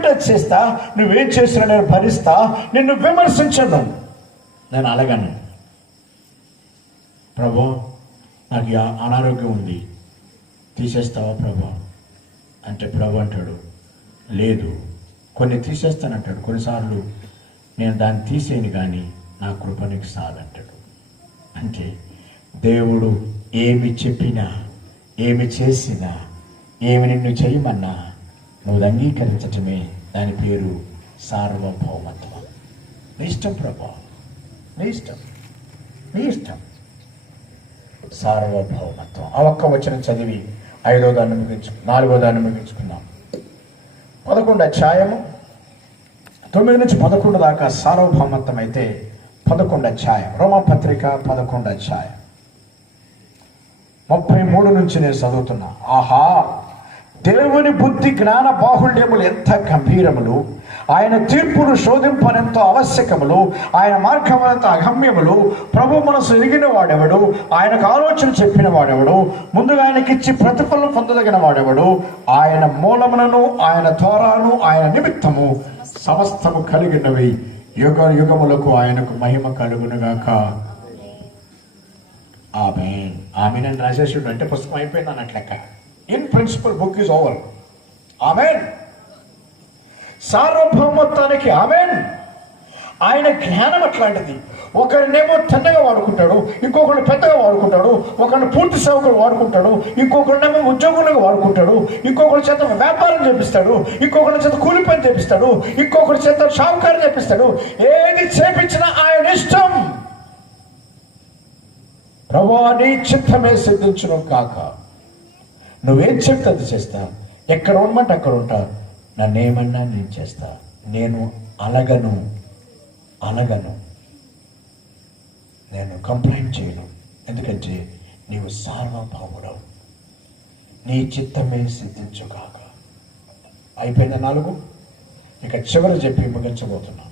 చేస్తా నువ్వేం చేసినా నేను భరిస్తా నిన్ను విమర్శించను. నేను అలగను. ప్రభు నాకు అనారోగ్యం ఉంది. తీసేస్తావా ప్రభు? అంటే ప్రభు అంటాడు లేదు. కొన్ని తీసేస్తానంటాడు. కొన్నిసార్లు నేను దాన్ని తీసేయను కానీ నా కృపనికి నీకు సాలంటాడు అంటే దేవుడు ఏమి చెప్పినా ఏమి చేసినా ఏమి నిన్ను చేయమన్నా నువ్వు అంగీకరించటమే దాని పేరు సార్వభౌమత్వం. నీ ఇష్టం ప్రభా. నీ ఇష్టం. నీ ఇష్టం. సార్వభౌమత్వం. ఆ ఒక్క వచ్చిన చదివి ఐదో దాన్ని ముగించు నాలుగో దాన్ని ముగించుకుందాం. పదకొండు అధ్యాయము తొమ్మిది నుంచి పదకొండు దాకా సార్వభౌమత్వం అయితే పదకొండు అధ్యాయం. రోమపత్రిక పదకొండు అధ్యాయం. ముప్పై మూడు నుంచి నేను చదువుతున్నా. ఆహా! దేవుని బుద్ధి జ్ఞాన బాహుళ్యములు ఎంత గంభీరములు? ఆయన తీర్పును శోధింపనెంతో ఆవశ్యకములు? ఆయన మార్గములంత అగమ్యములు? ప్రభు మనసు ఎరిగిన వాడెవడు? ఆయనకు ఆలోచన చెప్పిన వాడెవడు? ముందుగా ఆయనకిచ్చి ప్రతిఫలం పొందదగిన వాడెవడు? ఆయన మూలములను ఆయన ద్వారాను ఆయన నిమిత్తము సమస్తము కలిగినవి. యుగ యుగములకు ఆయనకు మహిమ కలుగునుగాక. ఆమె ఆమె నేను రాసేసాడు అంటే పుస్తకం అయిపోయింది అన్నట్లెక్క in principle book is over amen సార్వభౌమత్వానికి ఆమెన్ ఆయన జ్ఞానం అట్లాంటిది. ఒకరినేమో చిన్నగా వాడుకుంటాడు ఇంకొకరిని పెద్దగా వాడుకుంటాడు ఒకరిని పూర్తి సేవకుడు వాడుకుంటాడు ఇంకొకరినేమో ఉద్యోగులుగా వాడుకుంటాడు ఇంకొకరి చేత వ్యాపారం చేపిస్తాడు ఇంకొకరి చేత కూలి పని చేపిస్తాడు ఇంకొకరి చేత షావుకారు చేపిస్తాడు ఏది చేపించినా ఆయన ఇష్టం. ప్రభా నీ చిత్తమే సిద్ధించడం కాక నువ్వేం చెప్తే అది చేస్తా? ఎక్కడ ఉండమంటే అక్కడ ఉంటా? నన్నేమన్నా నేను చేస్తా? నేను అలగను. అలగను. నేను కంప్లైంట్ చేయను. ఎందుకంటే నీవు సార్వభౌముడవు. నీ చిత్తమే సిద్ధించుగాక. అయిపోయిన నాలుగు? ఇక చివరి చెప్పి ముగించబోతున్నాను